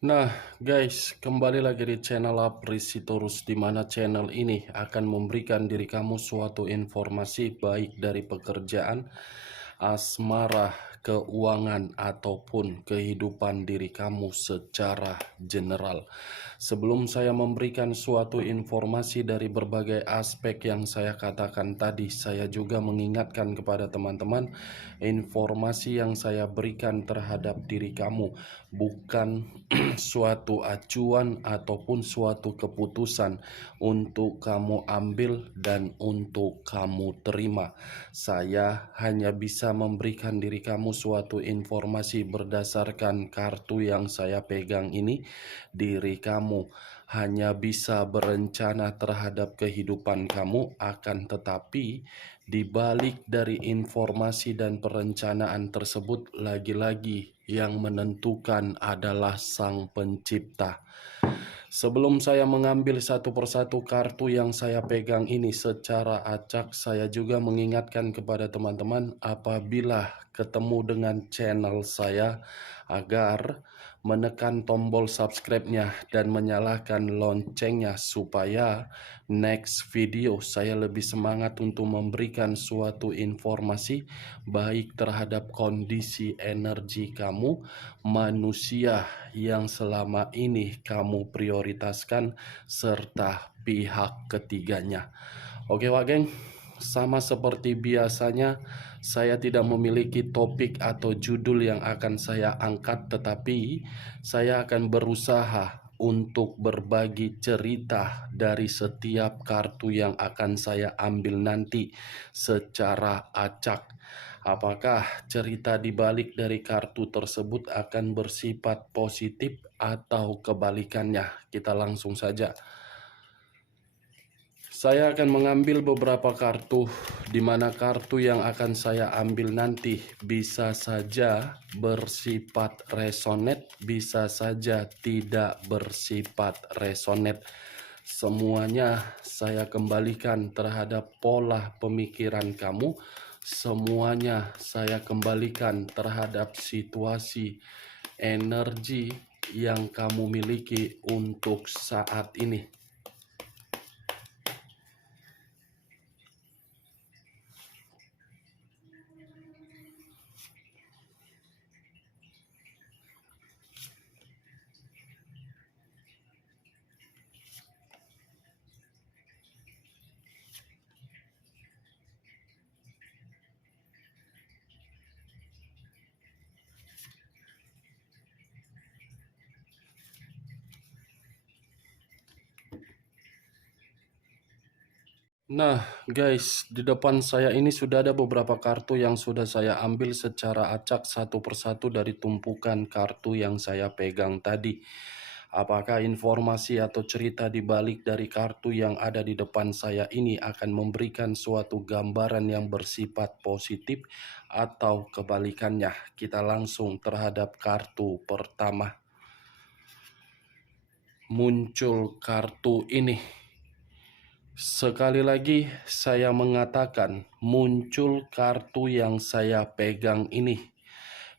Nah, guys, kembali lagi di channel Aprisitorus, di mana channel ini akan memberikan diri kamu suatu informasi baik dari pekerjaan, asmara, keuangan, ataupun kehidupan diri kamu secara general. Sebelum saya memberikan suatu informasi dari berbagai aspek yang saya katakan tadi, saya juga mengingatkan kepada teman-teman, informasi yang saya berikan terhadap diri kamu bukan suatu acuan ataupun suatu keputusan untuk kamu ambil dan untuk kamu terima. Saya hanya bisa memberikan diri kamu suatu informasi berdasarkan kartu yang saya pegang ini. Diri kamu hanya bisa berencana terhadap kehidupan kamu, akan tetapi di balik dari informasi dan perencanaan tersebut, lagi-lagi yang menentukan adalah Sang Pencipta. Sebelum saya mengambil satu persatu kartu yang saya pegang ini secara acak, saya juga mengingatkan kepada teman-teman apabila ketemu dengan channel saya agar menekan tombol subscribe-nya dan menyalakan loncengnya supaya next video saya lebih semangat untuk memberikan suatu informasi baik terhadap kondisi energi kamu, manusia yang selama ini kamu prioritaskan, serta pihak ketiganya. Oke Wak Geng, sama seperti biasanya saya tidak memiliki topik atau judul yang akan saya angkat, tetapi saya akan berusaha untuk berbagi cerita dari setiap kartu yang akan saya ambil nanti secara acak. Apakah cerita di balik dari kartu tersebut akan bersifat positif atau kebalikannya? Kita langsung saja. Saya akan mengambil beberapa kartu, di mana kartu yang akan saya ambil nanti bisa saja bersifat resonate, bisa saja tidak bersifat resonate. Semuanya saya kembalikan terhadap pola pemikiran kamu. Semuanya saya kembalikan terhadap situasi energi yang kamu miliki untuk saat ini. Nah, guys, di depan saya ini sudah ada beberapa kartu yang sudah saya ambil secara acak satu persatu dari tumpukan kartu yang saya pegang tadi. Apakah informasi atau cerita di balik dari kartu yang ada di depan saya ini akan memberikan suatu gambaran yang bersifat positif atau kebalikannya? Kita langsung terhadap kartu pertama. Muncul kartu ini. Sekali lagi saya mengatakan, muncul kartu yang saya pegang ini,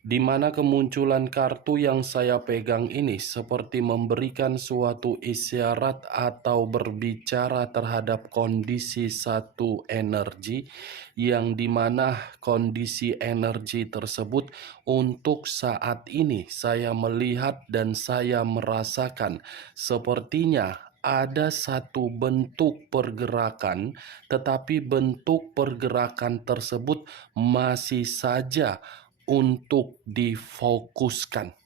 di mana kemunculan kartu yang saya pegang ini seperti memberikan suatu isyarat atau berbicara terhadap kondisi satu energi, yang dimana kondisi energi tersebut untuk saat ini saya melihat dan saya merasakan sepertinya ada satu bentuk pergerakan, tetapi bentuk pergerakan tersebut masih saja untuk difokuskan,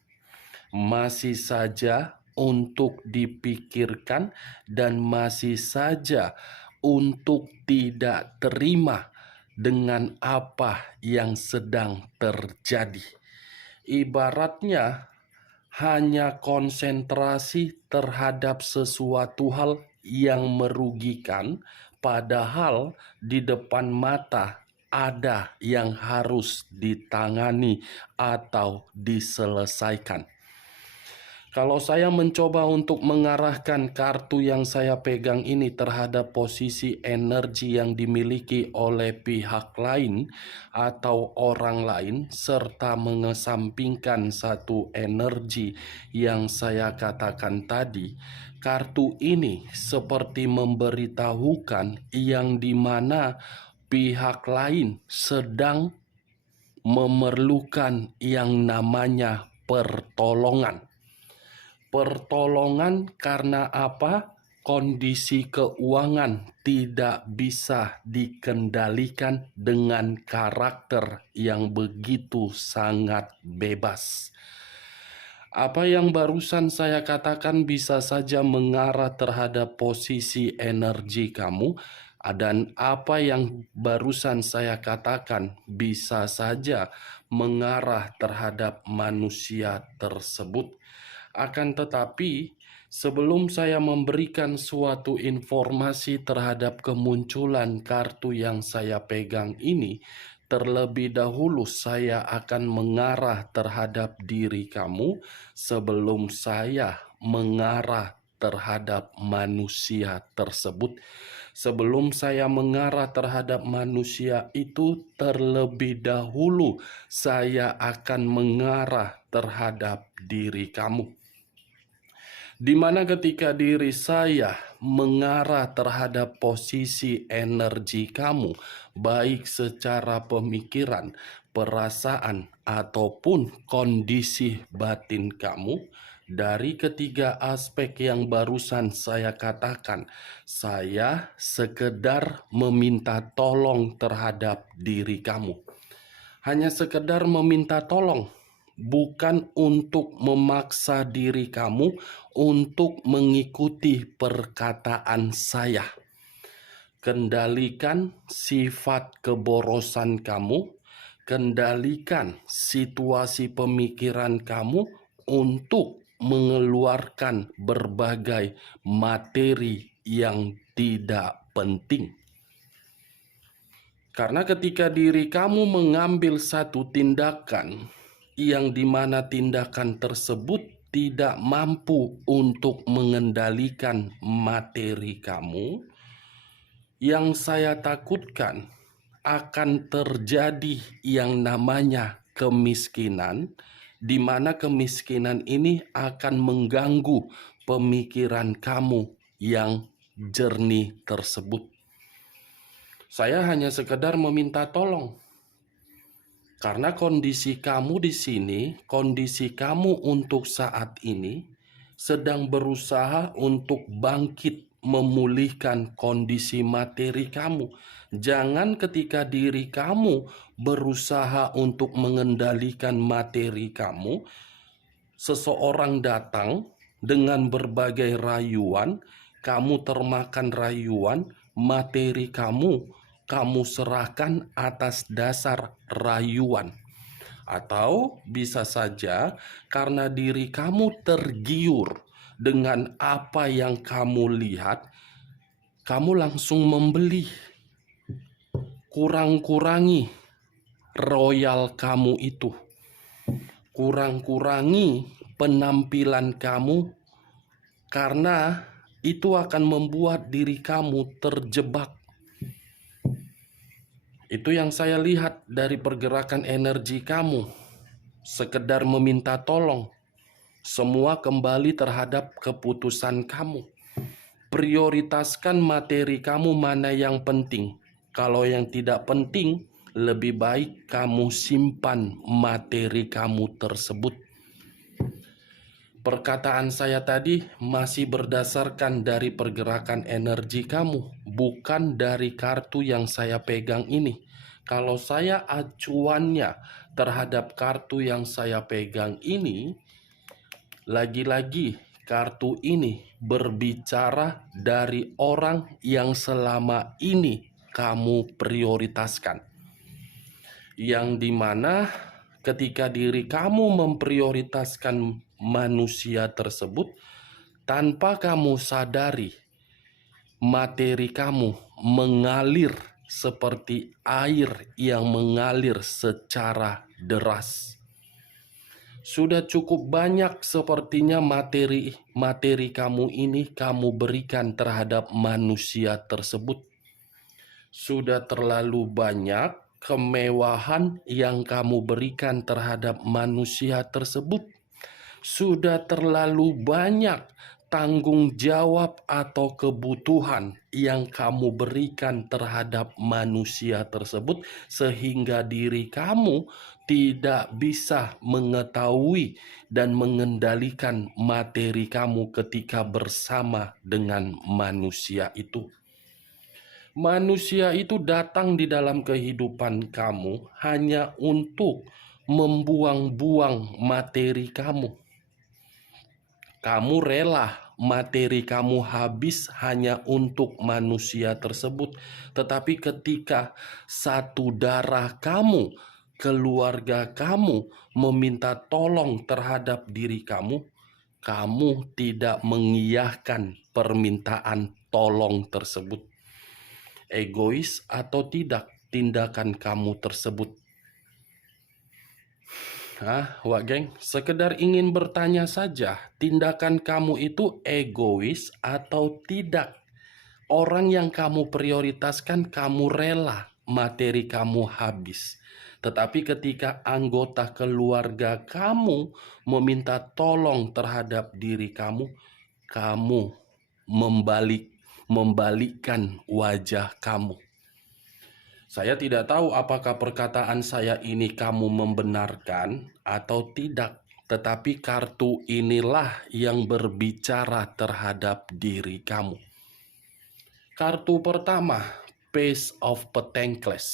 masih saja untuk dipikirkan, dan masih saja untuk tidak terima dengan apa yang sedang terjadi. Ibaratnya hanya konsentrasi terhadap sesuatu hal yang merugikan, padahal di depan mata ada yang harus ditangani atau diselesaikan. Kalau saya mencoba untuk mengarahkan kartu yang saya pegang ini terhadap posisi energi yang dimiliki oleh pihak lain atau orang lain, serta mengesampingkan satu energi yang saya katakan tadi, kartu ini seperti memberitahukan yang dimana pihak lain sedang memerlukan yang namanya pertolongan. Pertolongan karena apa? Kondisi keuangan tidak bisa dikendalikan dengan karakter yang begitu sangat bebas. Apa yang barusan saya katakan bisa saja mengarah terhadap posisi energi kamu, dan apa yang barusan saya katakan bisa saja mengarah terhadap manusia tersebut. Akan tetapi, sebelum saya memberikan suatu informasi terhadap kemunculan kartu yang saya pegang ini, terlebih dahulu saya akan mengarah terhadap diri kamu sebelum saya mengarah terhadap manusia tersebut. Sebelum saya mengarah terhadap manusia itu, terlebih dahulu saya akan mengarah terhadap diri kamu. Di mana ketika diri saya mengarah terhadap posisi energi kamu, baik secara pemikiran, perasaan, ataupun kondisi batin kamu, dari ketiga aspek yang barusan saya katakan, saya sekedar meminta tolong terhadap diri kamu. Hanya sekedar meminta tolong, bukan untuk memaksa diri kamu untuk mengikuti perkataan saya. Kendalikan sifat keborosan kamu, kendalikan situasi pemikiran kamu untuk mengeluarkan berbagai materi yang tidak penting. Karena ketika diri kamu mengambil satu tindakan yang dimana tindakan tersebut tidak mampu untuk mengendalikan materi kamu, yang saya takutkan akan terjadi yang namanya kemiskinan, di mana kemiskinan ini akan mengganggu pemikiran kamu yang jernih tersebut. Saya hanya sekedar meminta tolong. Karena kondisi kamu di sini, kondisi kamu untuk saat ini sedang berusaha untuk bangkit memulihkan kondisi materi kamu. Jangan ketika diri kamu berusaha untuk mengendalikan materi kamu, seseorang datang dengan berbagai rayuan, kamu termakan rayuan, materi kamu serahkan atas dasar rayuan. Atau bisa saja karena diri kamu tergiur dengan apa yang kamu lihat, kamu langsung membeli. Kurang-kurangi royal kamu itu. Kurang-kurangi penampilan kamu, karena itu akan membuat diri kamu terjebak. Itu yang saya lihat dari pergerakan energi kamu. Sekedar meminta tolong. Semua kembali terhadap keputusan kamu. Prioritaskan materi kamu mana yang penting. Kalau yang tidak penting, lebih baik kamu simpan materi kamu tersebut. Perkataan saya tadi masih berdasarkan dari pergerakan energi kamu, bukan dari kartu yang saya pegang ini. Kalau saya acuannya terhadap kartu yang saya pegang ini, lagi-lagi kartu ini berbicara dari orang yang selama ini kamu prioritaskan. Yang dimana ketika diri kamu memprioritaskan manusia tersebut, tanpa kamu sadari, materi kamu mengalir seperti air yang mengalir secara deras. Sudah cukup banyak sepertinya materi kamu ini kamu berikan terhadap manusia tersebut. Sudah terlalu banyak kemewahan yang kamu berikan terhadap manusia tersebut. Sudah terlalu banyak tanggung jawab atau kebutuhan yang kamu berikan terhadap manusia tersebut, sehingga diri kamu tidak bisa mengetahui dan mengendalikan materi kamu ketika bersama dengan manusia itu. Manusia itu datang di dalam kehidupan kamu hanya untuk membuang-buang materi kamu. Kamu rela materi kamu habis hanya untuk manusia tersebut. Tetapi ketika satu darah kamu, keluarga kamu meminta tolong terhadap diri kamu, kamu tidak mengiyahkan permintaan tolong tersebut. Egois atau tidak tindakan kamu tersebut? Wak geng, sekedar ingin bertanya saja, tindakan kamu itu egois atau tidak? Orang yang kamu prioritaskan, kamu rela materi kamu habis. Tetapi ketika anggota keluarga kamu meminta tolong terhadap diri kamu, kamu membalikkan wajah kamu. Saya tidak tahu apakah perkataan saya ini kamu membenarkan atau tidak, tetapi kartu inilah yang berbicara terhadap diri kamu. Kartu pertama, Page of Pentacles,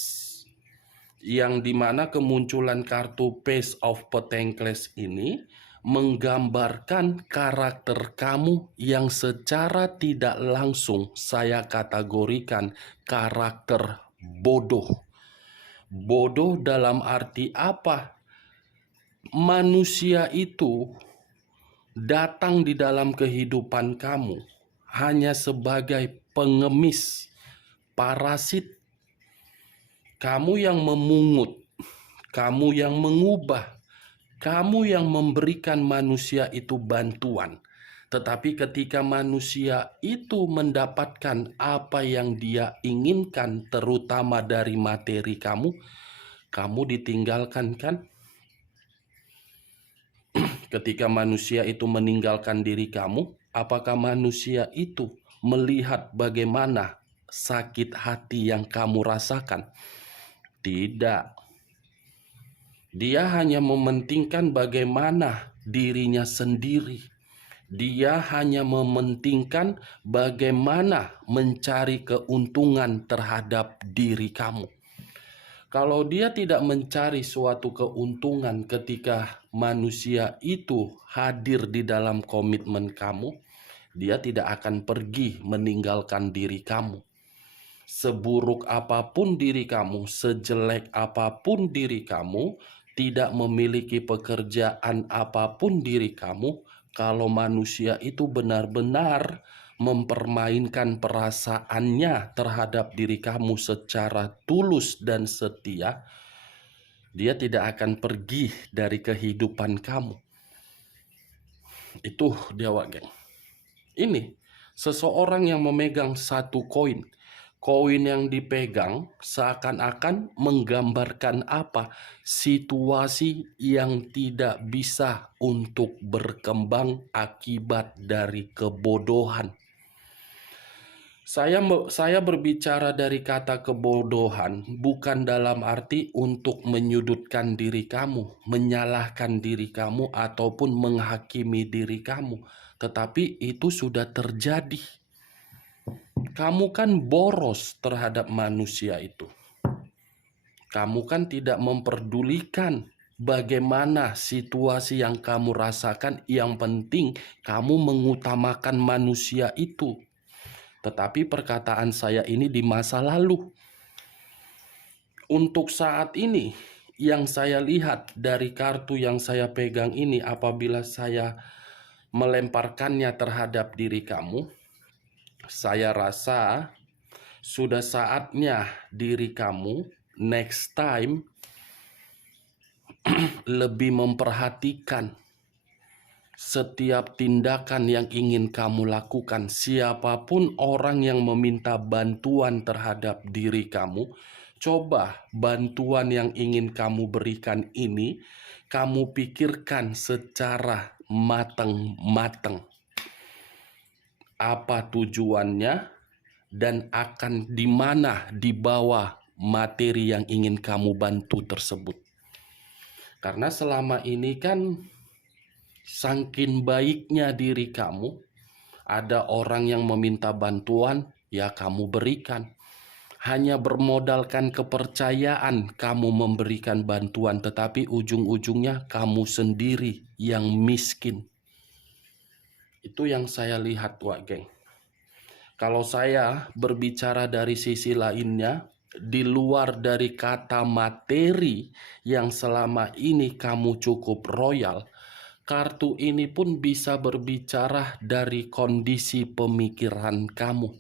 yang dimana kemunculan kartu Page of Pentacles ini menggambarkan karakter kamu yang secara tidak langsung saya kategorikan karakter bodoh. Bodoh dalam arti apa? Manusia itu datang di dalam kehidupan kamu hanya sebagai pengemis, parasit. Kamu yang memungut, kamu yang mengubah, kamu yang memberikan manusia itu bantuan. Tetapi ketika manusia itu mendapatkan apa yang dia inginkan, terutama dari materi kamu, kamu ditinggalkan kan? Ketika manusia itu meninggalkan diri kamu, apakah manusia itu melihat bagaimana sakit hati yang kamu rasakan? Tidak. Dia hanya mementingkan bagaimana dirinya sendiri. Dia hanya mementingkan bagaimana mencari keuntungan terhadap diri kamu. Kalau dia tidak mencari suatu keuntungan ketika manusia itu hadir di dalam komitmen kamu, dia tidak akan pergi meninggalkan diri kamu. Seburuk apapun diri kamu, sejelek apapun diri kamu, tidak memiliki pekerjaan apapun diri kamu, kalau manusia itu benar-benar mempermainkan perasaannya terhadap diri kamu secara tulus dan setia, dia tidak akan pergi dari kehidupan kamu. Itu dia, Wak geng. Ini seseorang yang memegang satu koin. Koin yang dipegang seakan-akan menggambarkan apa? Situasi yang tidak bisa untuk berkembang akibat dari kebodohan. Saya berbicara dari kata kebodohan bukan dalam arti untuk menyudutkan diri kamu, menyalahkan diri kamu, ataupun menghakimi diri kamu. Tetapi itu sudah terjadi. Kamu kan boros terhadap manusia itu. Kamu kan tidak memperdulikan bagaimana situasi yang kamu rasakan. Yang penting kamu mengutamakan manusia itu. Tetapi perkataan saya ini di masa lalu. Untuk saat ini, yang saya lihat dari kartu yang saya pegang ini, apabila saya melemparkannya terhadap diri kamu, saya rasa sudah saatnya diri kamu next time lebih memperhatikan setiap tindakan yang ingin kamu lakukan. Siapapun orang yang meminta bantuan terhadap diri kamu, coba bantuan yang ingin kamu berikan ini kamu pikirkan secara matang-matang. Apa tujuannya dan akan di mana di bawah materi yang ingin kamu bantu tersebut. Karena selama ini kan saking baiknya diri kamu, ada orang yang meminta bantuan, ya kamu berikan. Hanya bermodalkan kepercayaan kamu memberikan bantuan, tetapi ujung-ujungnya kamu sendiri yang miskin. Itu yang saya lihat, Wak Geng. Kalau saya berbicara dari sisi lainnya, di luar dari kata materi yang selama ini kamu cukup royal, kartu ini pun bisa berbicara dari kondisi pemikiran kamu,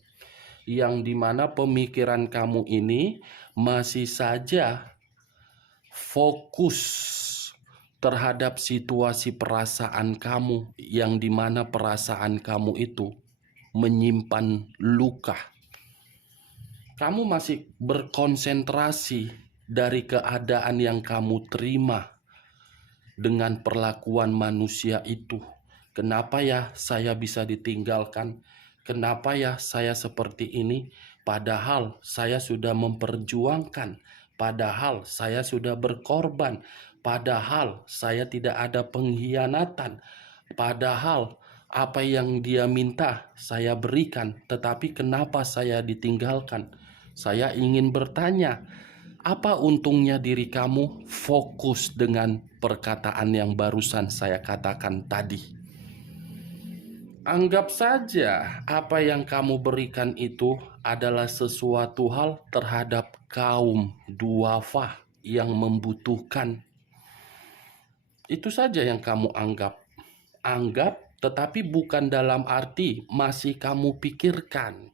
yang dimana pemikiran kamu ini masih saja fokus terhadap situasi perasaan kamu, yang dimana perasaan kamu itu menyimpan luka. Kamu masih berkonsentrasi dari keadaan yang kamu terima dengan perlakuan manusia itu. Kenapa ya saya bisa ditinggalkan? Kenapa ya saya seperti ini? Padahal saya sudah memperjuangkan, padahal saya sudah berkorban, padahal saya tidak ada pengkhianatan, padahal apa yang dia minta saya berikan, tetapi kenapa saya ditinggalkan? Saya ingin bertanya, apa untungnya diri kamu fokus dengan perkataan yang barusan saya katakan tadi? Anggap saja apa yang kamu berikan itu adalah sesuatu hal terhadap kaum duafa yang membutuhkan. Itu saja yang kamu anggap. Anggap, tetapi bukan dalam arti masih kamu pikirkan.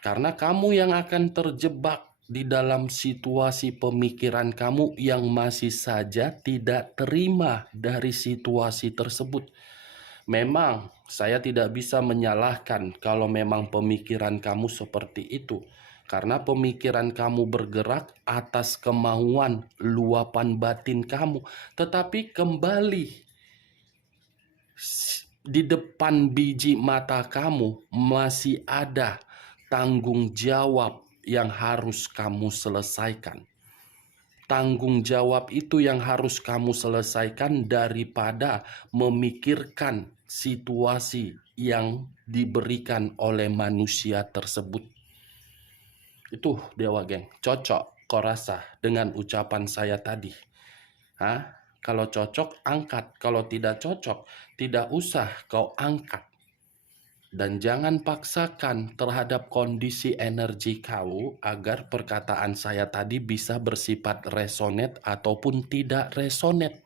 Karena kamu yang akan terjebak di dalam situasi pemikiran kamu yang masih saja tidak terima dari situasi tersebut. Memang saya tidak bisa menyalahkan kalau memang pemikiran kamu seperti itu. Karena pemikiran kamu bergerak atas kemauan luapan batin kamu. Tetapi kembali, di depan biji mata kamu masih ada tanggung jawab yang harus kamu selesaikan. Tanggung jawab itu yang harus kamu selesaikan daripada memikirkan situasi yang diberikan oleh manusia tersebut. Itu Dewa Geng, cocok kau rasa dengan ucapan saya tadi? Hah? Kalau cocok angkat, kalau tidak cocok tidak usah kau angkat. Dan jangan paksakan terhadap kondisi energi kau agar perkataan saya tadi bisa bersifat resonate ataupun tidak resonate.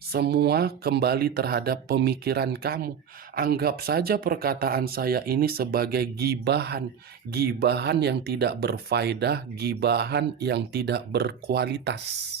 Semua kembali terhadap pemikiran kamu. Anggap saja perkataan saya ini sebagai gibahan. Gibahan yang tidak berfaedah, gibahan yang tidak berkualitas.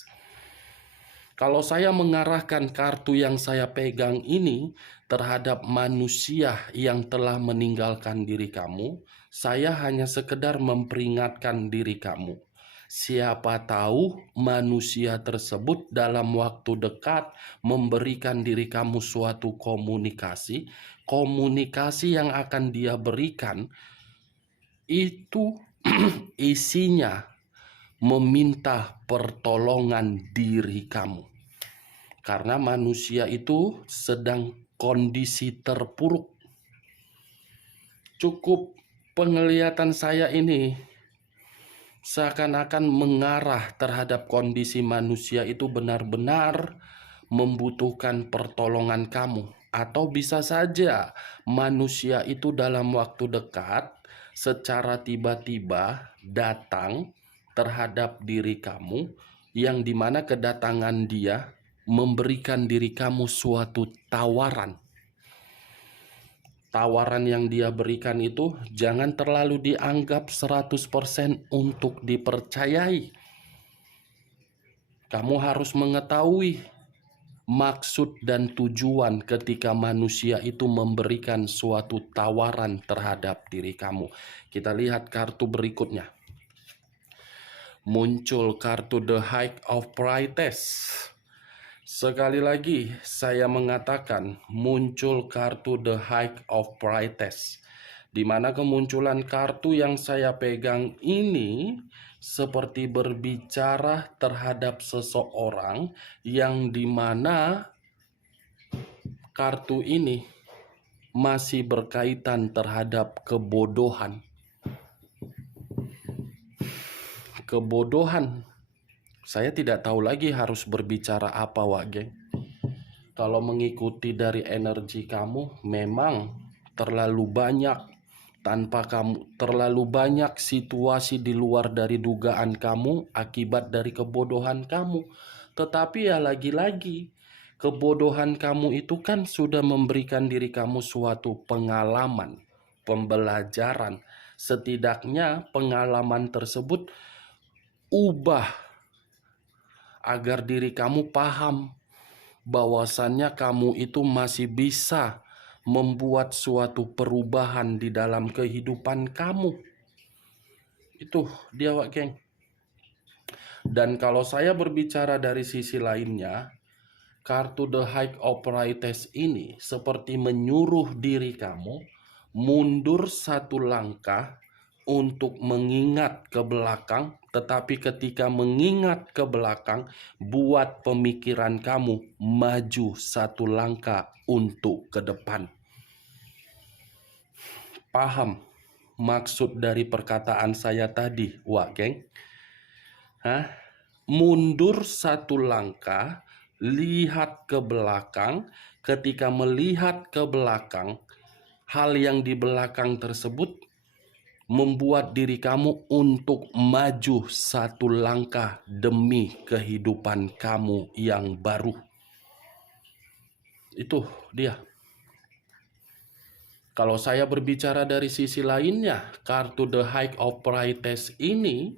Kalau saya mengarahkan kartu yang saya pegang ini terhadap manusia yang telah meninggalkan diri kamu, saya hanya sekedar memperingatkan diri kamu. Siapa tahu manusia tersebut dalam waktu dekat memberikan diri kamu suatu komunikasi. Komunikasi yang akan dia berikan itu isinya meminta pertolongan diri kamu. Karena manusia itu sedang kondisi terpuruk. Cukup penglihatan saya ini seakan-akan mengarah terhadap kondisi manusia itu benar-benar membutuhkan pertolongan kamu. Atau bisa saja manusia itu dalam waktu dekat secara tiba-tiba datang terhadap diri kamu, yang dimana kedatangan dia memberikan diri kamu suatu tawaran. Tawaran yang dia berikan itu jangan terlalu dianggap 100% untuk dipercayai. Kamu harus mengetahui maksud dan tujuan ketika manusia itu memberikan suatu tawaran terhadap diri kamu. Kita lihat kartu berikutnya. Muncul kartu The High of Priestess. Sekali lagi saya mengatakan muncul kartu The High of Priestess, di mana kemunculan kartu yang saya pegang ini seperti berbicara terhadap seseorang yang dimana kartu ini masih berkaitan terhadap kebodohan. Kebodohan. Saya tidak tahu lagi harus berbicara apa, Wak Geng. Kalau mengikuti dari energi kamu, memang terlalu banyak terlalu banyak situasi di luar dari dugaan kamu akibat dari kebodohan kamu. Tetapi ya lagi-lagi, kebodohan kamu itu kan sudah memberikan diri kamu suatu pengalaman, pembelajaran. Setidaknya pengalaman tersebut ubah agar diri kamu paham bahwasannya kamu itu masih bisa membuat suatu perubahan di dalam kehidupan kamu. Itu dia, Wak Geng. Dan kalau saya berbicara dari sisi lainnya, kartu The High of Priestess ini seperti menyuruh diri kamu mundur satu langkah untuk mengingat ke belakang, tetapi ketika mengingat ke belakang, buat pemikiran kamu maju satu langkah untuk ke depan. Paham maksud dari perkataan saya tadi, Wak Geng? Mundur satu langkah, lihat ke belakang. Ketika melihat ke belakang, hal yang di belakang tersebut membuat diri kamu untuk maju satu langkah demi kehidupan kamu yang baru. Itu dia. Kalau saya berbicara dari sisi lainnya, kartu The High of Priestess ini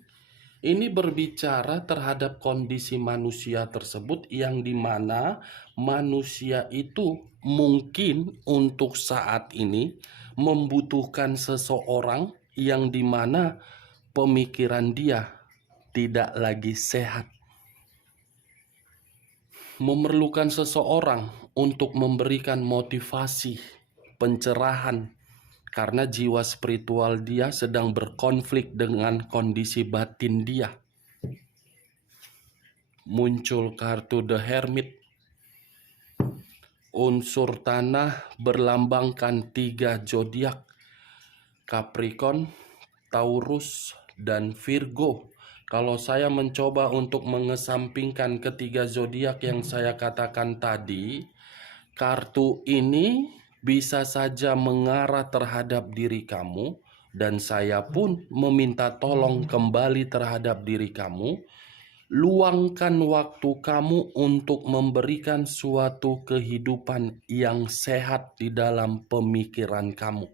berbicara terhadap kondisi manusia tersebut yang dimana manusia itu mungkin untuk saat ini membutuhkan seseorang yang dimana pemikiran dia tidak lagi sehat. Memerlukan seseorang untuk memberikan motivasi, pencerahan, karena jiwa spiritual dia sedang berkonflik dengan kondisi batin dia. Muncul kartu The Hermit. Unsur tanah berlambangkan 3 zodiak: Capricorn, Taurus, dan Virgo. Kalau saya mencoba untuk mengesampingkan ketiga zodiak yang saya katakan tadi, kartu ini bisa saja mengarah terhadap diri kamu, dan saya pun meminta tolong kembali terhadap diri kamu. Luangkan waktu kamu untuk memberikan suatu kehidupan yang sehat di dalam pemikiran kamu.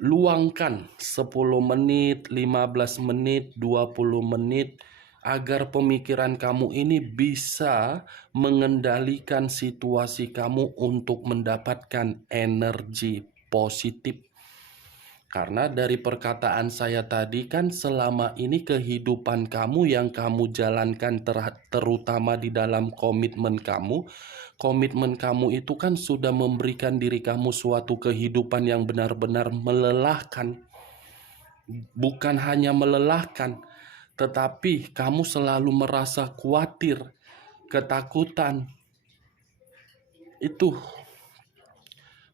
Luangkan 10 menit, 15 menit, 20 menit agar pemikiran kamu ini bisa mengendalikan situasi kamu untuk mendapatkan energi positif. Karena dari perkataan saya tadi kan selama ini kehidupan kamu yang kamu jalankan terutama di dalam komitmen kamu itu kan sudah memberikan diri kamu suatu kehidupan yang benar-benar melelahkan. Bukan hanya melelahkan, tetapi kamu selalu merasa khawatir, ketakutan. Itu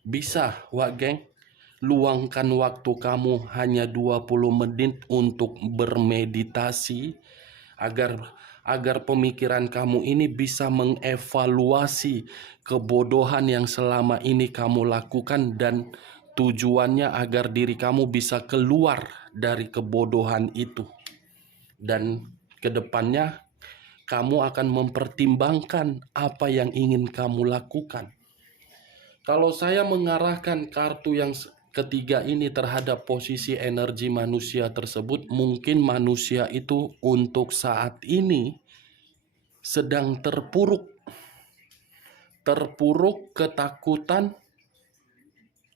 bisa, Wak Geng. Luangkan waktu kamu hanya 20 menit untuk bermeditasi agar pemikiran kamu ini bisa mengevaluasi kebodohan yang selama ini kamu lakukan, dan tujuannya agar diri kamu bisa keluar dari kebodohan itu. Dan kedepannya kamu akan mempertimbangkan apa yang ingin kamu lakukan. Kalau saya mengarahkan ketiga ini terhadap posisi energi manusia tersebut, mungkin manusia itu untuk saat ini sedang terpuruk, ketakutan,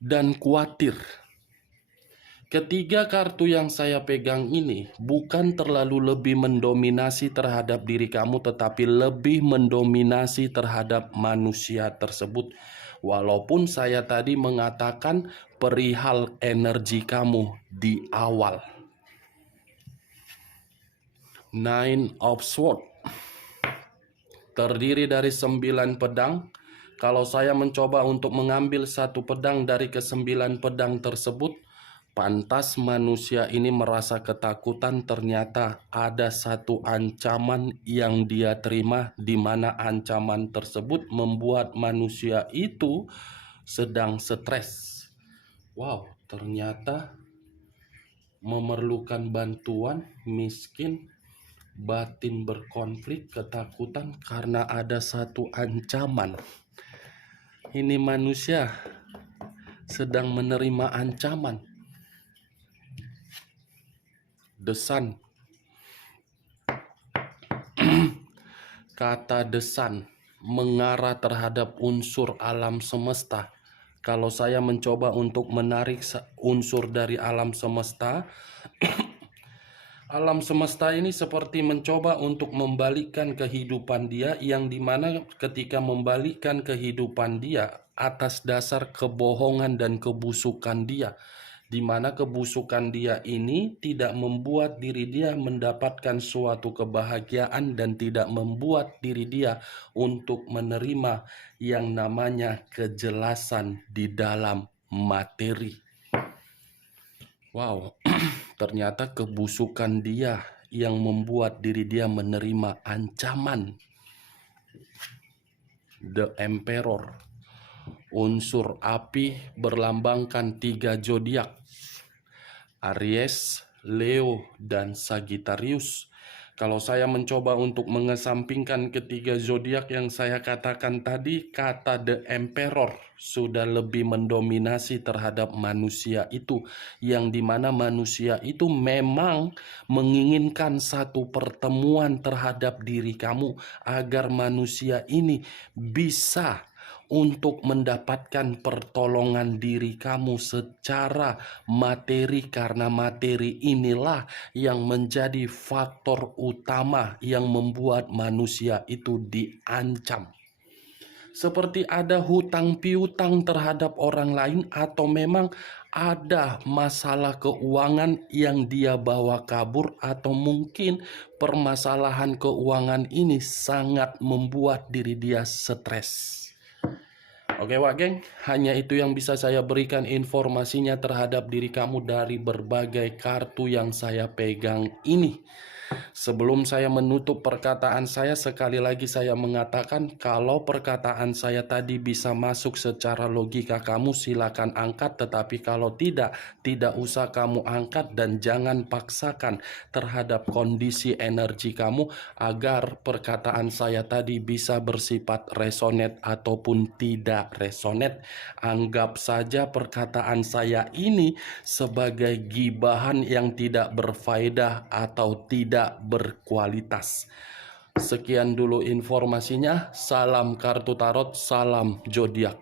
dan khawatir. Ketiga kartu yang saya pegang ini bukan terlalu lebih mendominasi terhadap diri kamu, tetapi lebih mendominasi terhadap manusia tersebut. Walaupun saya tadi mengatakan perihal energi kamu di awal. Nine of Swords terdiri dari 9 pedang. Kalau saya mencoba untuk mengambil satu pedang dari ke-9 pedang tersebut, pantas manusia ini merasa ketakutan. Ternyata ada satu ancaman yang dia terima, di mana ancaman tersebut membuat manusia itu sedang stres. Wow, ternyata memerlukan bantuan, miskin, batin berkonflik, ketakutan karena ada satu ancaman. Ini manusia sedang menerima ancaman. The Sun. Kata The Sun mengarah terhadap unsur alam semesta. Kalau saya mencoba untuk menarik unsur dari alam semesta, alam semesta ini seperti mencoba untuk membalikkan kehidupan dia, yang dimana ketika membalikkan kehidupan dia atas dasar kebohongan dan kebusukan dia, dimana kebusukan dia ini tidak membuat diri dia mendapatkan suatu kebahagiaan dan tidak membuat diri dia untuk menerima yang namanya kejelasan di dalam materi. Wow, ternyata kebusukan dia yang membuat diri dia menerima ancaman. The Emperor. Unsur api berlambangkan 3 zodiak: Aries, Leo, dan Sagittarius. Kalau saya mencoba untuk mengesampingkan ketiga zodiak yang saya katakan tadi, kata The Emperor sudah lebih mendominasi terhadap manusia itu, yang dimana manusia itu memang menginginkan satu pertemuan terhadap diri kamu, agar manusia ini bisa untuk mendapatkan pertolongan diri kamu secara materi, karena materi inilah yang menjadi faktor utama yang membuat manusia itu diancam. Seperti ada hutang piutang terhadap orang lain, atau memang ada masalah keuangan yang dia bawa kabur, atau mungkin permasalahan keuangan ini sangat membuat diri dia stres. Oke Wak Geng, hanya itu yang bisa saya berikan informasinya terhadap diri kamu dari berbagai kartu yang saya pegang ini. Sebelum saya menutup perkataan saya, sekali lagi saya mengatakan, kalau perkataan saya tadi bisa masuk secara logika kamu, silakan angkat. Tetapi kalau tidak usah kamu angkat, dan jangan paksakan terhadap kondisi energi kamu, agar perkataan saya tadi bisa bersifat resonate ataupun tidak resonate. Anggap saja perkataan saya ini sebagai gibahan yang tidak berfaedah atau tidak berkualitas. Sekian dulu informasinya. Salam kartu tarot, salam zodiak.